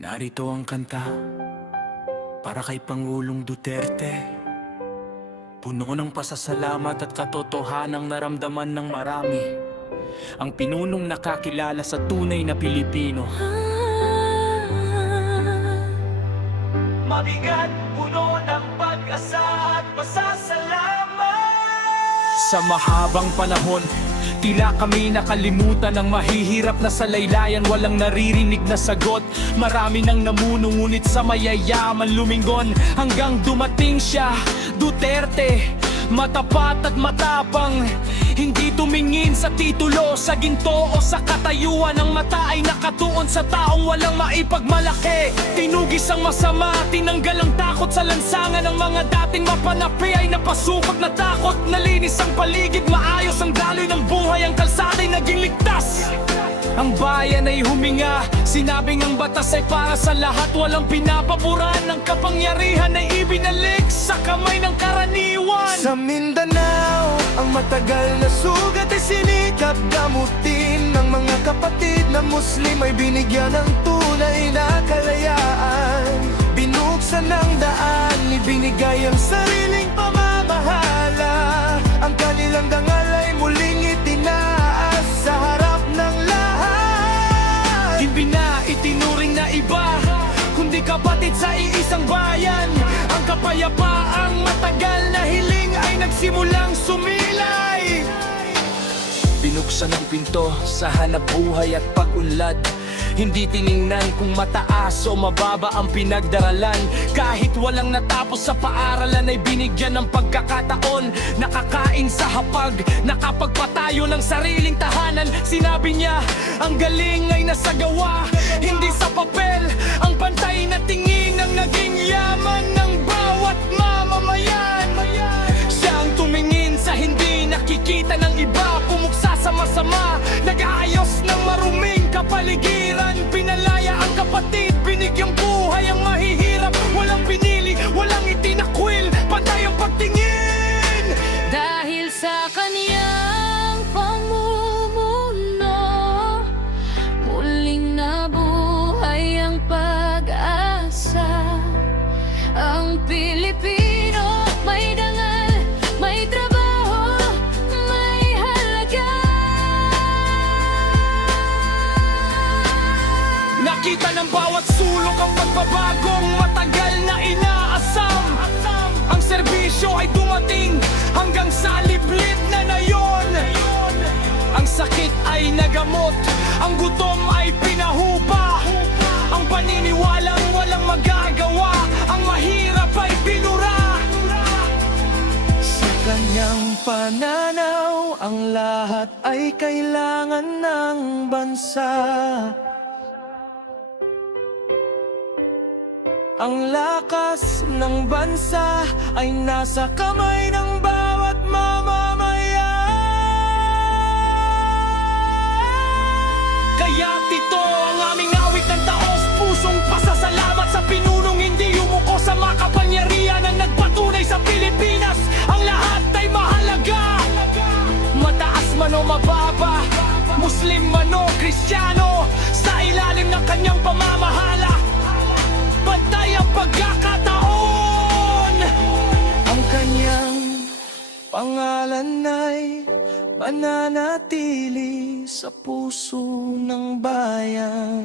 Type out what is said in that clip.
Narito ang kanta para kay Pangulong Duterte. Puno ng pasasalamat at katotohanang naramdaman ng marami. Ang pinunong nakakilala sa tunay na Pilipino. Mabigat, puno ng pag-asa at pasasalamat. Sa mahabang panahon, tila kami nakalimutan ng mahihirap na salaylayan. Walang naririnig na sagot. Marami nang namuno, ngunit sa mayayaman lumingon hanggang dumating siya, Duterte. Matapat at matapang, hindi tumingin sa titulo, sa ginto o sa katayuan. Ang mata ay nakatuon sa taong walang maipagmalaki. Tinugis ang masama, tinanggal ang takot sa lansangan. Ang mga dating mapanapi ay napasukot na takot. Nalinis ang paligid, maayos ang daloy ng buhay. Ang kalsada ay naging ligtas. Ang bayan ay huminga, sinabing ang batas ay para sa lahat. Walang pinapaboran, ang kapangyarihan ay ibinalik sa kamay ng karaniwan. Sa Mindanao, ang matagal na sugat ay sinikap gamutin. Ng mga kapatid na Muslim ay binigyan ng tunay na kalayaan. Binuksan ng daan, ibinigay ang sariling pamamahala. Ang kanilang dangal ay muling itinaas sa harap ng lahat. Hindi na itinuring na iba, kundi kapatid sa iisang bayan. Ang kapayapaang matagal na hiling ay nagsimulang sumilay. Binuksan ang pinto sa hanap buhay at pag-unlad. Hindi tiningnan kung mataas o mababa ang pinagdaralan. Kahit walang natapos sa paaralan ay binigyan ng pagkakataon. Nakakain sa hapag, nakapagpatayo ng sariling tahanan. Sinabi niya, ang galing ay nasa gawa, hindi sa papel. Ang pantay na tingin ang naging yaman ng bawat mamamayan. Siya ang tumingin sa hindi nakikita ng iba, pumuksa sa masama, nag-aayos ng maruming kapaligiran. Pinalaya ang kapatid, binigyang buhay ang mahihirap. Walang pinili, walang itinakwil, pantay ang pagtingin. Dahil sa kaniyang pamumuno, muling nabuhay ang pag-asa. Ang Pilipino may dangal, may trabaho, may halaga. Nakita ng bawat sulok ang pagbabagong matagal na inaasam. Ang serbisyo ay dumating hanggang sa liblib na nayon. Ang sakit ay nagamot, ang gutom ay pinahupa. Ang paniniwalang walang magagawa, ang mahirap ay binura. Sa kanyang pananaw, ang lahat ay kailangan ng bansa. Ang lakas ng bansa ay nasa kamay ng bawat mamamayan. Kaya't ito ang aming awit ng taos pusong pasasalamat sa pinunong hindi yumuko sa makapangyarihan ang nagpatunay sa Pilipinas. Ang lahat ay mahalaga, mataas man o mababa, Muslim man o Kristiyano. Sa ilalim ng kanyang pamamahala, pantay ang pagkakataon. Ang kanyang pangalan ay mananatili sa puso ng bayan.